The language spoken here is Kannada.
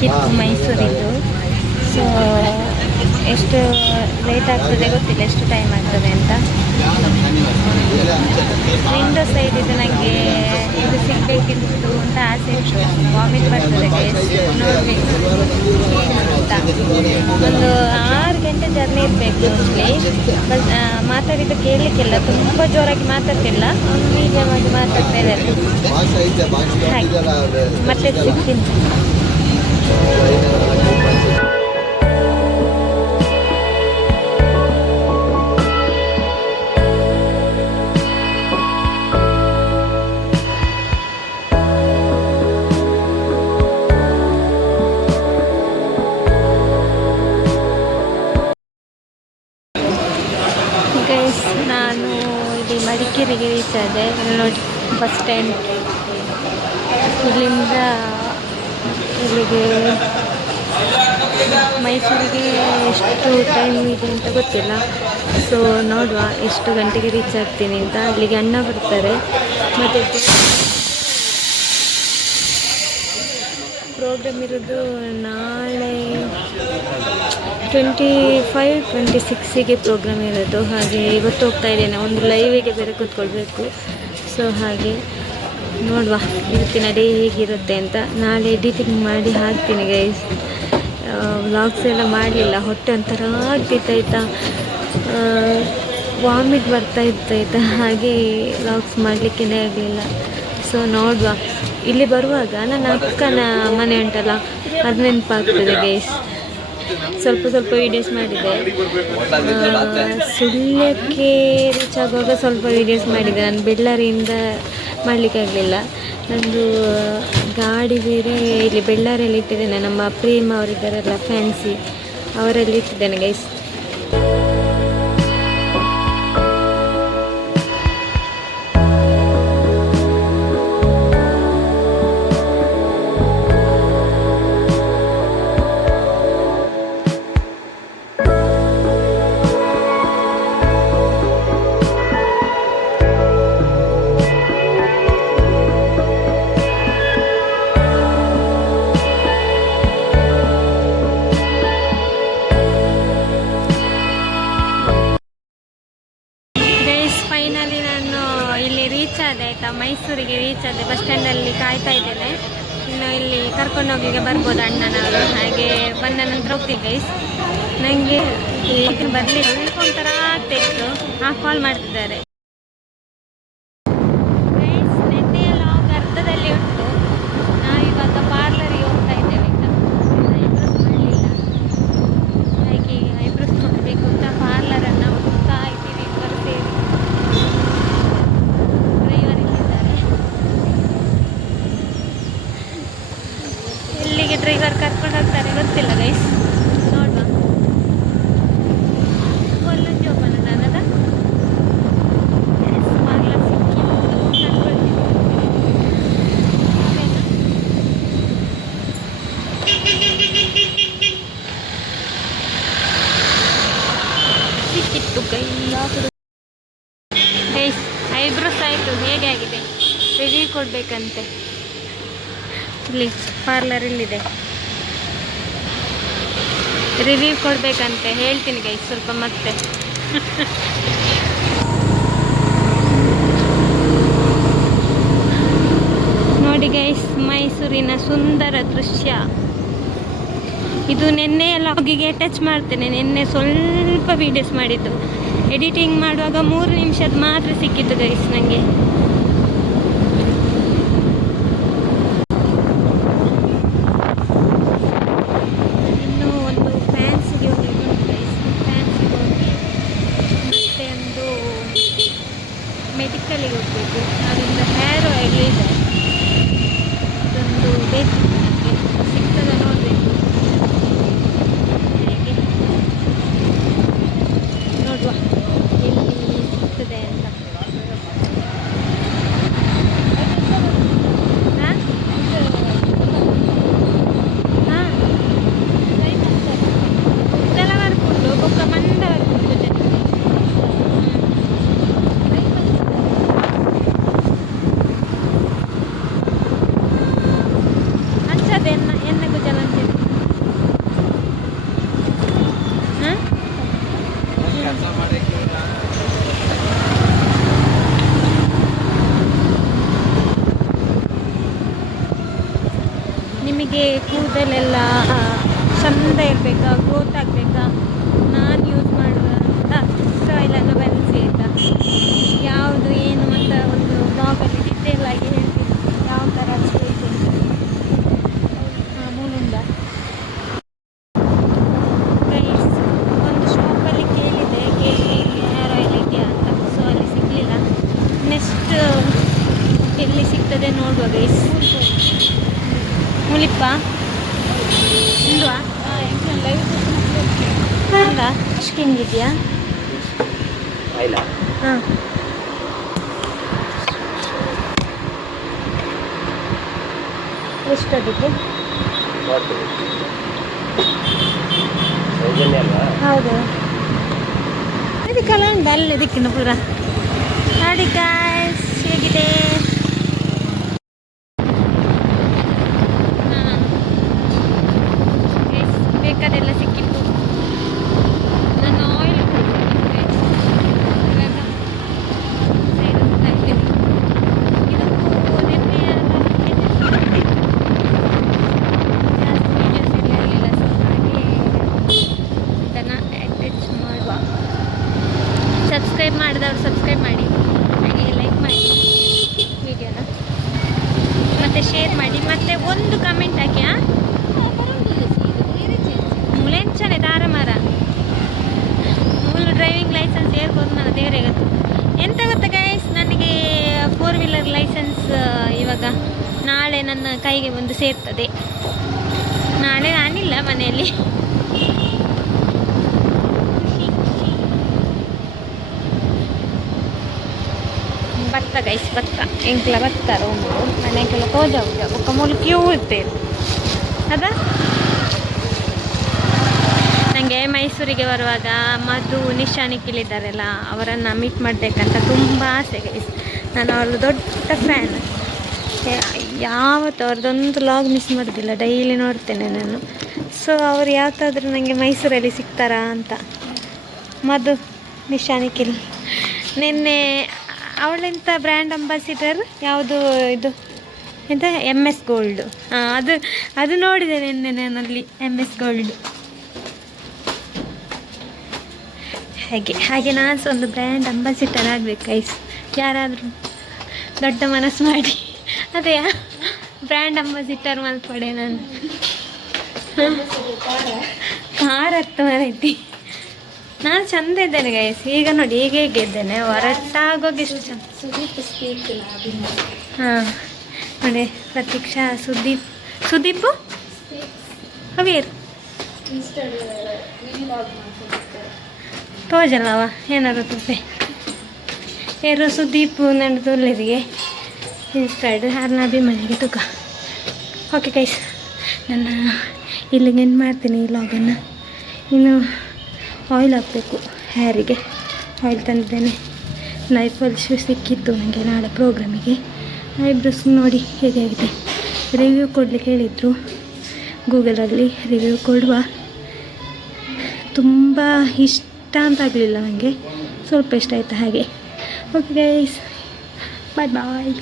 ಸಿಕ್ಕಿತ್ತು ಮೈಸೂರಿದ್ದು. ಸೊ ಎಷ್ಟು ಲೇಟ್ ಆಗ್ತದೆ ಗೊತ್ತಿಲ್ಲ, ಎಷ್ಟು ಟೈಮ್ ಆಗ್ತದೆ ಅಂತ. ವಿಂಡೋ ಸೈಡ್ ಇದು ನನಗೆ ಇದು ಸಿಗಬೇಕಿತ್ತು ಅಂತ ಆಸೆ ಇತ್ತು. ವಾಮಿಟ್ ಬರ್ತದೆ ನೋಡಬೇಕು ಅಂತ. ಒಂದು 6 ಗಂಟೆ ಜರ್ನಿ ಇರಬೇಕು ಮೋಸ್ಟ್ಲಿ. ಮಾತಾಡಿದ್ದು ಕೇಳಲಿಕ್ಕಿಲ್ಲ, ತುಂಬ ಜೋರಾಗಿ ಮಾತಾಡ್ತಿಲ್ಲ, ಮೀಡಿಯಮಾಗಿ ಮಾತಾಡ್ತಾ ಇದ್ದಾರೆ. ಹಾಗೆ ಮತ್ತೆ ಸಿಗ್ತೀನಿ. ನಾನು ಇಲ್ಲಿ ಮಡಿಕೇರಿಗೆ ರೀಚ್ ಆದೆ. ನೋಡಿ ಬಸ್ ಸ್ಟ್ಯಾಂಡ್. ಇಲ್ಲಿಂದ ಇಲ್ಲಿಗೆ ಮೈಸೂರಿಗೆ ಎಷ್ಟು ಟೈಮ್ ಇದೆ ಅಂತ ಗೊತ್ತಿಲ್ಲ. ಸೊ ನೋಡುವ ಎಷ್ಟು ಗಂಟೆಗೆ ರೀಚ್ ಆಗ್ತೀನಿ ಅಂತ. ಅಲ್ಲಿಗೆ ಅಣ್ಣ ಬರ್ತಾರೆ. ಮತ್ತು ಪ್ರೋಗ್ರಾಮ್ ಇರೋದು ನಾಳೆ 25, 26ಗೆ ಪ್ರೋಗ್ರಾಮ್ ಇರೋದು. ಹಾಗೆ ಇವತ್ತು ಹೋಗ್ತಾ ಇದ್ದೇನೆ, ಒಂದು ಲೈವಿಗೆ ಬೇರೆ ಕೂತ್ಕೊಳ್ಬೇಕು. ಸೊ ಹಾಗೆ ನೋಡುವ ಇವತ್ತಿನ ಡೇ ಹೇಗಿರುತ್ತೆ ಅಂತ. ನಾಳೆ ಎಡಿಟಿಂಗ್ ಮಾಡಿ ಹಾಕ್ತೀನಿ ಗೈಸ್. ವ್ಲಾಗ್ಸ್ ಎಲ್ಲ ಮಾಡಲಿಲ್ಲ, ಹೊಟ್ಟೆ ಒಂಥರ ಆಗ್ತಿತ್ತಾಯ್ತಾ, ವಾಮಿಟ್ ಬರ್ತಾ ಇತ್ತಾಯ್ತಾ, ಹಾಗೆ ವ್ಲಾಗ್ಸ್ ಮಾಡಲಿಕ್ಕೇ ಆಗಲಿಲ್ಲ. ಸೊ ನೋಡುವ. ಇಲ್ಲಿ ಬರುವಾಗ ನನ್ನ ಅಕ್ಕನ ಮನೆ ಉಂಟಲ್ಲ, ಅದು ನೆನಪಾಗ್ತದೆ ಗೈಸ್. ಸ್ವಲ್ಪ ವೀಡಿಯೋಸ್ ಮಾಡಿದೆ. ಸುಳ್ಯಕ್ಕೆ ರೀಚ್ ಆಗುವಾಗ ಸ್ವಲ್ಪ ವೀಡಿಯೋಸ್ ಮಾಡಿದೆ. ನಾನು ಬೆಳ್ಳಾರಿಯಿಂದ ಮಾಡಲಿಕ್ಕಾಗಲಿಲ್ಲ. ನಂದು ಗಾಡಿ ಬೇರೆ ಇಲ್ಲಿ ಬೆಳ್ಳಾರಿಯಲ್ಲಿ ಇಟ್ಟಿದ್ದೇನೆ. ನಮ್ಮ ಪ್ರೇಮ ಅವರಿದ್ದಾರಲ್ಲ, ಫ್ಯಾನ್ಸಿ, ಅವರಲ್ಲಿ ಇಟ್ಟಿದ್ದೇನೆ ಗೈಸ್. ಆಯಿತಾ, ಮೈಸೂರಿಗೆ ರೀಚ್ ಆದೆ. ಬಸ್ ಸ್ಟ್ಯಾಂಡಲ್ಲಿ ಕಾಯ್ತಾ ಇದ್ದೇನೆ. ಇನ್ನು ಇಲ್ಲಿ ಕರ್ಕೊಂಡು ಹೋಗ್ಲಿಕ್ಕೆ ಬರ್ಬೋದು ಅಣ್ಣನವರು. ಹಾಗೆ ಬಂದ ನಂತರ ಹೋಗ್ತೀವಿ ಗೈಸ್. ನನಗೆ ಬರಲಿಕ್ಕೆ ಸ್ವಲ್ಪ ಒಂಥರ ಆಗ್ತಾಯಿತ್ತು. ಕಾಲ್ ಮಾಡ್ತಿದ್ದಾರೆ ಗೈಸ್. ನೆನ್ನೆ ಲಾಗ್ ಅರ್ಧದಲ್ಲಿ ಉಂಟು. ನಾವಿವಾಗ ಪಾರ್ಲರಿಗೆ ಹೋಗ್ತಾ ಇದ್ದೇವೆ. ಐಬ್ರೋಸ್ ಮಾಡಲಿಲ್ಲ, ಹಾಗೆ ಐಬ್ರೋಸ್ ಮಾಡಬೇಕು ಅಂತ ಪಾರ್ಲರನ್ನು ಹುಡುಕ್ತಾ ಇದ್ದೀವಿ. ಇಬ್ಬರು ಸೇರಿ ಎಲ್ಲಿಗೆ ಡ್ರೈವರ್ ಕರ್ಕೊಂಡು ಹೋಗ್ತಾರೆ ಗೊತ್ತಿಲ್ಲ ಗೈಸ್. ನೋಡುವ. ಒಲ್ಲೊಂದು ಓಪನ್ ನಾನದ ಪಾರ್ಲರ್ ಸಿಕ್ಕಿತ್ತು ಗೈಸ್. ಐಬ್ರೋಸ್ ಆಯಿತು. ಹೇಗೆ ಆಗಿದೆ ರಿವ್ಯೂ ಕೊಡಬೇಕಂತೆ. ಇಲ್ಲಿ ಪಾರ್ಲರ್ ಇಲ್ಲಿದೆ, ರಿವ್ಯೂ ಕೊಡಬೇಕಂತೆ. ಹೇಳ್ತೀನಿ ಗೈಸ್ ಸ್ವಲ್ಪ ಮತ್ತೆ. ನೋಡಿ ಗೈಸ್, ಮೈಸೂರಿನ ಸುಂದರ ದೃಶ್ಯ ಇದು. ನಿನ್ನೆ ಲಾಗಿಗೆ ಅಟ್ಯಾಚ್ ಮಾಡ್ತೇನೆ. ನಿನ್ನೆ ಸ್ವಲ್ಪ ವೀಡಿಯೋಸ್ ಮಾಡಿದ್ದು, ಎಡಿಟಿಂಗ್ ಮಾಡುವಾಗ 3 ನಿಮಿಷದ ಮಾತ್ರ ಸಿಕ್ಕಿತ್ತು ಗೈಸ್ ನನಗೆ. ಮೆಡಿಕಲಿಗೆ ಹೋಗಬೇಕು. ಅದರಿಂದ ಹೇರ್ ಆಯಿಲ್ ಇದೆ, ಅದೊಂದು ಬೇಕು ನನಗೆ. ಸಿಗ್ತದೆ ನೋಡಬೇಕು. ಹೇಗೆ ನೋಡುವ ಎಲ್ಲಿ ಸಿಗ್ತದೆ ಅಂತ. ನನಗೆ ಕೂದಲೆಲ್ಲ ಚಂದ ಇರಬೇಕಾ, ಗ್ರೋತ್ ಆಗಬೇಕಾ, ನಾನು ಯೂಸ್ ಮಾಡುವಂಥ ಆಯಿಲನ್ನು ಬರೆಸಿ ಆಯಿತಾ. ಯಾವುದು ಏನು ಅಂತ ಒಂದು ಬ್ಲಾಗಲ್ಲಿ ಡಿಟೇಲ್ ಆಗಿ ಹೇಳ್ತೀನಿ, ಯಾವ ಥರ ಹಚ್ಬೇಕು ಅಂತ. ಮೂನಿಂದ ಒಂದು ಶಾಪಲ್ಲಿ ಕೇಳಿದೆ ಹೇರ್ ಆಯಿಲ್ ಇದೆಯಾ ಅಂತ. ಸೊ ಅಲ್ಲಿ ಸಿಗಲಿಲ್ಲ. ನೆಕ್ಸ್ಟ್ ಎಲ್ಲಿ ಸಿಗ್ತದೆ ನೋಡುವ ಗೈಸ್. ಮುಲಿಪ್ಪ ಇಲ್ವಾ? ಅಲ್ಲ ಸ್ಕಿನ್ ಇದೆಯಾ? ಹಾಂ, ಎಷ್ಟು ಅದಕ್ಕೆ? ಹೌದು, ಇದಕ್ಕೆಲ್ಲ ಉಂಟು ಅಲ್ಲಿ ದಿಕ್ಕಿನ ಪೂರ. ನೋಡಿ ಗಾಯ್ಸ್ ಹೇಗಿದೆ. ಬೇಕಾದೆಲ್ಲ ಸಿಕ್ಕಿತ್ತು. ನನ್ನ ಆಯಿಲ್ ಸಬ್ಸ್ಕ್ರೈಬ್ ಮಾಡಿದವರು ಸಬ್ಸ್ಕ್ರೈಬ್ ಮಾಡಿ, ಹಾಗೆ ಲೈಕ್ ಮಾಡಿ ವಿಡಿಯೋನ, ಮತ್ತು ಶೇರ್ ಮಾಡಿ, ಮತ್ತು ಒಂದು ಕಮೆಂಟ್ ಹಾಕಿ. ಮುಲೆಂಚನೆ ದಾರ ಮರ ಮೂಲು ಡ್ರೈವಿಂಗ್ ಲೈಸೆನ್ಸ್ ಏರ್ಬೋದು ನನ್ನ ದೇವರೇ ಗೊತ್ತು. ಎಂತ ಗೊತ್ತಾ ಗೈಸ್, ನನಗೆ 4 ವೀಲರ್ ಲೈಸೆನ್ಸ್ ಇವಾಗ ನಾಳೆ ನನ್ನ ಕೈಗೆ ಬಂದು ಸೇರ್ತದೆ. ನಾಳೆ ನಾನಿಲ್ಲ ಮನೆಯಲ್ಲಿ. ಭತ್ತ ಗೈಸ್, ಭತ್ತ ಎಂಕ್ಲ ಬರ್ತಾರೆ ಒಂದು ಮನೆಗೆಲ್ಲ ತೋಜ ಒಕ್ಕ ಮೂಲ ಕ್ಯೂ ಇರ್ತೇವೆ ಅದ. ನನಗೆ ಮೈಸೂರಿಗೆ ಬರುವಾಗ ಮಧು ನಿಶಾನಿಕ್ಕಿಲಿದ್ದಾರಲ್ಲ ಅವರನ್ನು ಮೀಟ್ ಮಾಡಬೇಕಂತ ತುಂಬ ಆಸೆ ಗೈಸ್. ನಾನು ಅವ್ರದ್ದು ದೊಡ್ಡ ಫ್ಯಾನ್. ಯಾವತ್ತು ಅವ್ರದ್ದೊಂದು ಲಾಗ್ ಮಿಸ್ ಮಾಡೋದಿಲ್ಲ, ಡೈಲಿ ನೋಡ್ತೇನೆ ನಾನು. ಸೊ ಅವ್ರು ಯಾವತ್ತಾದರೂ ನನಗೆ ಮೈಸೂರಲ್ಲಿ ಸಿಗ್ತಾರಾ ಅಂತ. ಮಧು ನಿಶಾನಿಕ್ಕಿಲ್ ನಿನ್ನೆ ಅವಳೆಂಥ ಬ್ರ್ಯಾಂಡ್ ಅಂಬಾಸಿಡರ್ ಯಾವುದು ಇದು ಎಂತ MS ಗೋಲ್ಡು, ಅದು ನೋಡಿದೆ ನಿನ್ನೆ ನಾನಲ್ಲಿ MS ಗೋಲ್ಡು. ಹಾಗೆ ನಾನು ಸಹ ಒಂದು ಬ್ರ್ಯಾಂಡ್ ಅಂಬಾಸಿಡರ್ ಆಗಬೇಕು ಗೈಸ್. ಯಾರಾದರೂ ದೊಡ್ಡ ಮನಸ್ಸು ಮಾಡಿ ಅದೇ ಬ್ರ್ಯಾಂಡ್ ಅಂಬಾಸಿಡರ್ ಮಲ್ಪಡೆ ನಾನು. ಕಾರತ್ತು ಮರೈತಿ. ನಾನು ಚಂದ ಇದ್ದೇನೆ ಗೈಸ್. ಈಗ ನೋಡಿ ಈಗ ಹೇಗೆ ಇದ್ದೇನೆ, ಹೊರಟಾಗೋಗಿ ಎಷ್ಟು ಚಂದ. ಹಾಂ ನೋಡಿ, ಪ್ರತೀಕ್ಷಾ, ಸುದೀಪು ಹವೀರ್ ತೋಜಲ್ಲವ ಏನಾರು ತುಪ್ಪೆ ಏರು ಸುದೀಪು ನನ್ನ ತೊಲ್ಲರಿಗೆ ಇನ್ಸ್ಟಾಡ್ ಯಾರನ್ನ ಅಭಿಮಾನಿಗೆ ತುಕ. ಓಕೆ ಗೈಸ್, ನನ್ನ ಇಲ್ಲಿಗೆ ಏನು ಮಾಡ್ತೀನಿ ಈ ಲಾಗನ್ನು. ಇನ್ನು ಆಯಿಲ್ ಹಾಕಬೇಕು ಹೇರಿಗೆ. ಆಯಿಲ್ ತಂದಿದ್ದೇನೆ. ನೈಫ್ ಪಾಲಿಶ್ ಸಿಕ್ಕಿತ್ತು ನನಗೆ ನಾಳೆ ಪ್ರೋಗ್ರಾಮಿಗೆ. ಐಬ್ರೋಸ್ ನೋಡಿ ಹೇಗೆ ಆಗಿದೆ. ರಿವ್ಯೂ ಕೊಡಲಿಕ್ಕೆ ಹೇಳಿದರು, ಗೂಗಲಲ್ಲಿ ರಿವ್ಯೂ ಕೊಡುವ. ತುಂಬ ಇಷ್ಟ ಅಂತ ಆಗಲಿಲ್ಲ ನನಗೆ, ಸ್ವಲ್ಪ ಇಷ್ಟ ಆಯಿತು ಹಾಗೆ. ಓಕೆ ಗೈಸ್, ಬಾಯ್ ಬಾಯ್.